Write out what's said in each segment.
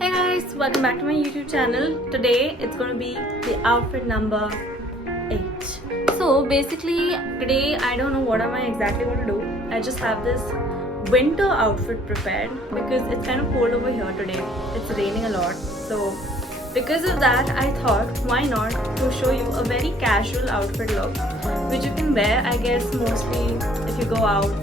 Hey guys, welcome back to my YouTube channel. Today it's going to be the outfit number 8. So basically today I don't know what am I exactly going to do. I just have this winter outfit prepared because it's kind of cold over here today. It's raining a lot. So because of that I thought why not to show you a very casual outfit look which you can wear I guess mostly if you go out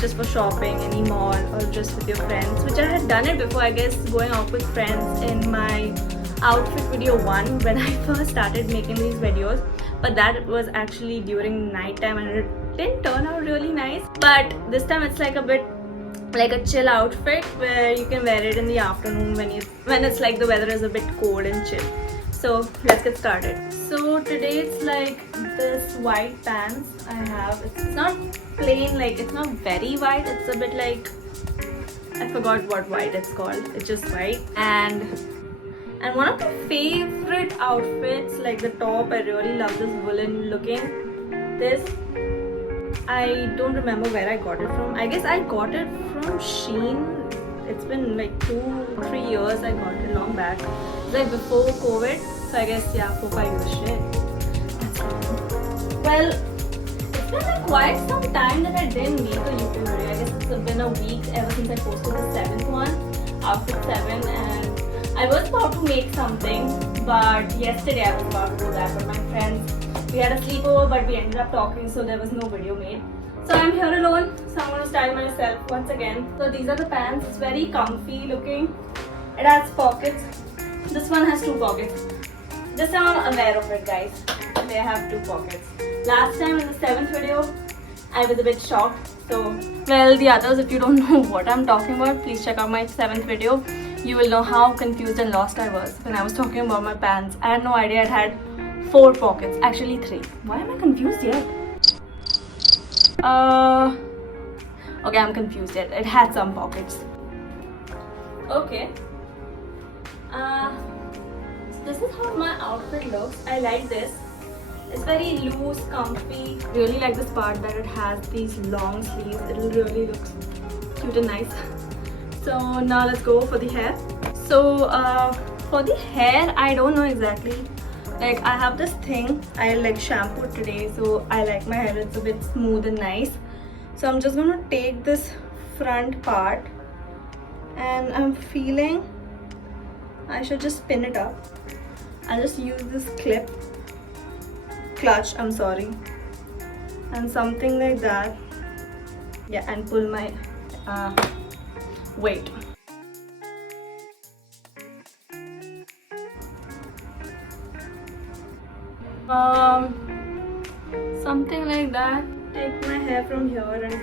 just for shopping, any mall or just with your friends, which I had done it before I guess going out with friends in my outfit video 1 when I first started making these videos, but that was actually during night time and it didn't turn out really nice. But this time it's like a bit like a chill outfit where you can wear it in the afternoon when it's like the weather is a bit cold and chill. So let's get started. So today it's like this white pants I have. It's not plain, like it's not very white, it's a bit like, I forgot what white it's called, it's just white. And one of my favorite outfits, like the top, I really love this woolen looking. This, I don't remember where I got it from. I guess I got it from Shein. It's been like 2-3 years. I got it long back. It's like before COVID. So I guess yeah, 4-5 years. Shit. That's long. Well, it's been like quite some time that I didn't make a YouTube video. I guess it's been a week ever since I posted the 7th one, outfit 7, and I was about to make something, but yesterday I was about to do that. But my friends, we had a sleepover, but we ended up talking, so there was no video made. So I'm here alone, so I'm going to style myself once again. So these are the pants. It's very comfy looking. It has pockets. This one has 2 pockets. This time I'm aware of it, guys. They have 2 pockets. Last time in the 7th video, I was a bit shocked. So, well, the others, if you don't know what I'm talking about, please check out my 7th video. You will know how confused and lost I was when I was talking about my pants. I had no idea it had 4 pockets, actually 3. Why am I confused yet? Okay, I'm confused yet. It had some pockets. Okay. So this is how my outfit looks. I like this. It's very loose, comfy. Really like this part that it has these long sleeves. It really looks cute and nice. So now let's go for the hair. So for the hair, I don't know exactly. Like I have this thing, I like shampooed today, so I like my hair, it's a bit smooth and nice. So I'm just gonna take this front part and I'm feeling I should just pin it up. I'll just use this clutch, I'm sorry, and something like that. Yeah, and pull my weight. Something like that. Take my hair from here and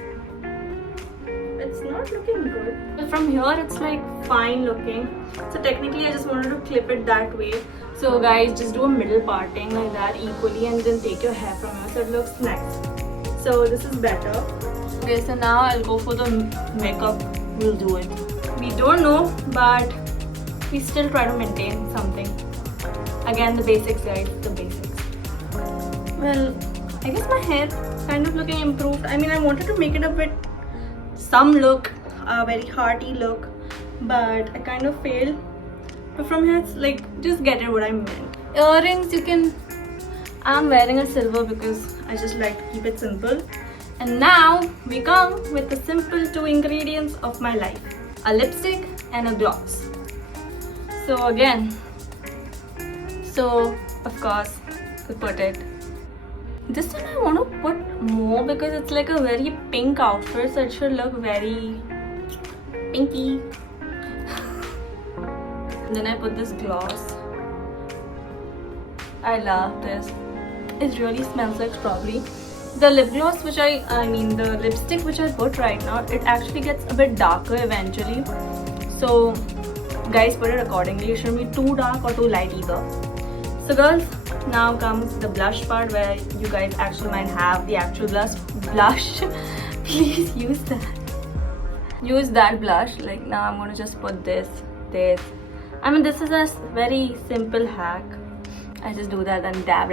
it's not looking good. But from here it's like fine looking. So technically I just wanted to clip it that way. So guys, just do a middle parting like that equally and then take your hair from here so it looks nice. So this is better. Okay, so now I'll go for the makeup. We'll do it. We don't know, but we still try to maintain something. Again, the basics, guys, the basics. Well, I guess my hair kind of looking improved. I mean, I wanted to make it a bit some look, a very hearty look, but I kind of failed. But from here, it's like, just get it what I meant. Earrings, you can, I'm wearing a silver because I just like to keep it simple. And now we come with the simple 2 ingredients of my life, a lipstick and a gloss. So again, so of course, to put it. This time I want to put more because it's like a very pink outfit, so it should look very pinky. And then I put this gloss. I love this. It really smells like strawberry. The lip gloss which the lipstick which I put right now, it actually gets a bit darker eventually. So guys, put it accordingly. It shouldn't be too dark or too light either. So girls, now comes the blush part where you guys actually might have the actual blush. Please use that. Use that blush. Like now I'm going to just put this. I mean, this is a very simple hack. I just do that and dab.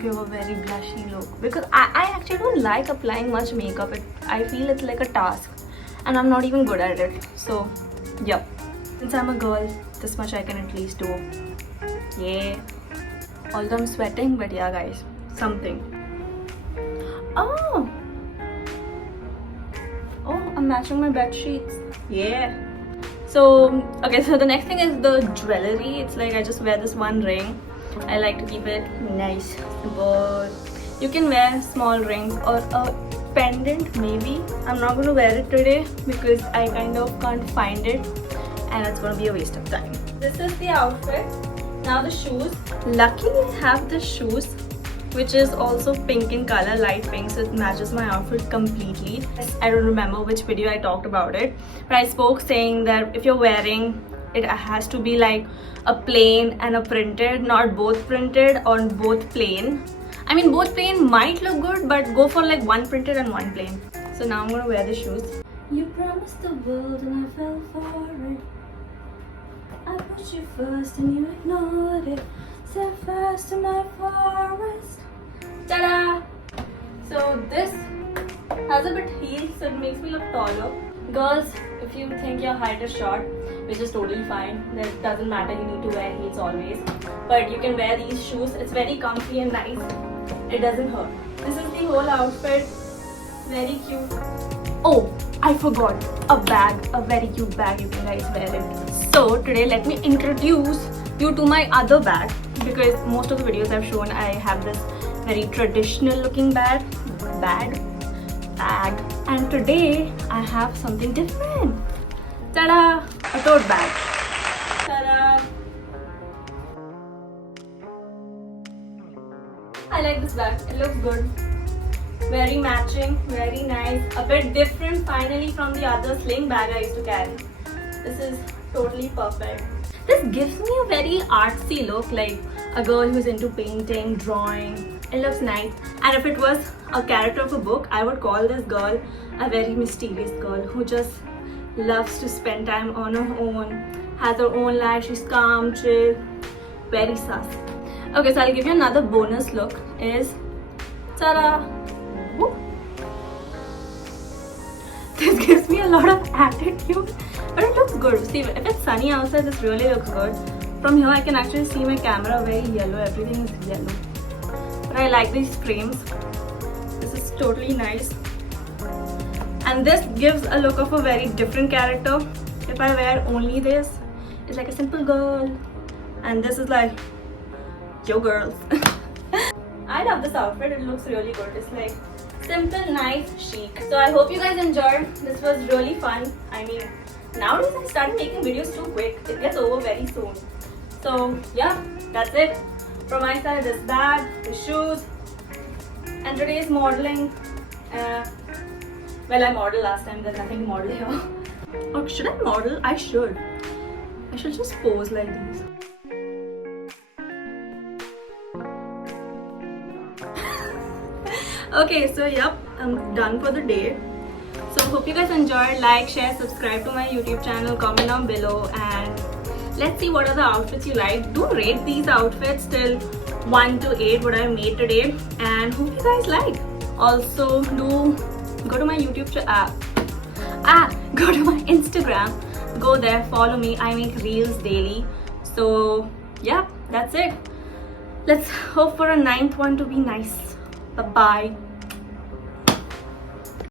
Give a very blushy look. Because I actually don't like applying much makeup. I feel it's like a task. and I'm not even good at it. So yep, since I'm a girl, this much I can at least do. Yeah, although I'm sweating, but yeah guys, something. Oh, I'm matching my bed sheets. Yeah. So okay, so the next thing is the jewelry. It's like I just wear this one ring. I like to keep it nice, simple. You can wear small rings or a pendant maybe. I'm not going to wear it today because I kind of can't find it and it's going to be a waste of time. This is the outfit. Now the shoes. Luckily I have the shoes which is also pink in color, light pink, so it matches my outfit completely. I don't remember which video I talked about it, but I spoke saying that if you're wearing it has to be like a plain and a printed, not both printed or both plain. I mean both plain might look good, but go for like one printed and one plain. So now I'm gonna wear the shoes. You promised the world and I fell for it. I put you first and you ignored it. Set fast to my forest. Ta-da! So this has a bit heel, so it makes me look taller. Girls, if you think your height is short, which is totally fine, that doesn't matter, you need to wear heels always. But you can wear these shoes, it's very comfy and nice. It doesn't hurt. This is the whole outfit. Very cute. Oh, I forgot a bag, a very cute bag. You can guys wear it. So today let me introduce you to my other bag, because most of the videos I've shown I have this very traditional looking bag, and today I have something different. Ta-da! A tote bag. Ta-da! I like this bag. It looks good. Very matching, very nice. A bit different finally from the other sling bag I used to carry. This is totally perfect. This gives me a very artsy look, like a girl who's into painting, drawing. It looks nice. And if it was a character of a book, I would call this girl a very mysterious girl who just loves to spend time on her own, has her own life, she's calm, chill, very sus. Okay, so I'll give you another bonus look is, ta-da! Woo. This gives me a lot of attitude, but it looks good. See, if it's sunny outside, this really looks good. From here, I can actually see my camera very yellow. Everything is yellow. But I like these frames. This is totally nice. And this gives a look of a very different character. If I wear only this, it's like a simple girl. And this is like, yo girls. I love this outfit. It looks really good. It's like simple, nice, chic. So I hope you guys enjoyed. This was really fun. I mean, nowadays I started making videos too quick. It gets over very soon. So yeah, that's it. From my side, this bag, the shoes, and today's modeling. Well, I modeled last time. There's nothing to model here. Or should I model? I should. I should just pose like these. Okay, so yep, I'm done for the day. So hope you guys enjoyed. Like, share, subscribe to my YouTube channel, comment down below, and let's see what are the outfits you like. Do rate these outfits till 1 to 8 what I made today, and hope you guys like. Also do go to my YouTube go to my Instagram, go there, follow me. I make reels daily. So yeah, that's it. Let's hope for a 9th one to be nice. Bye bye.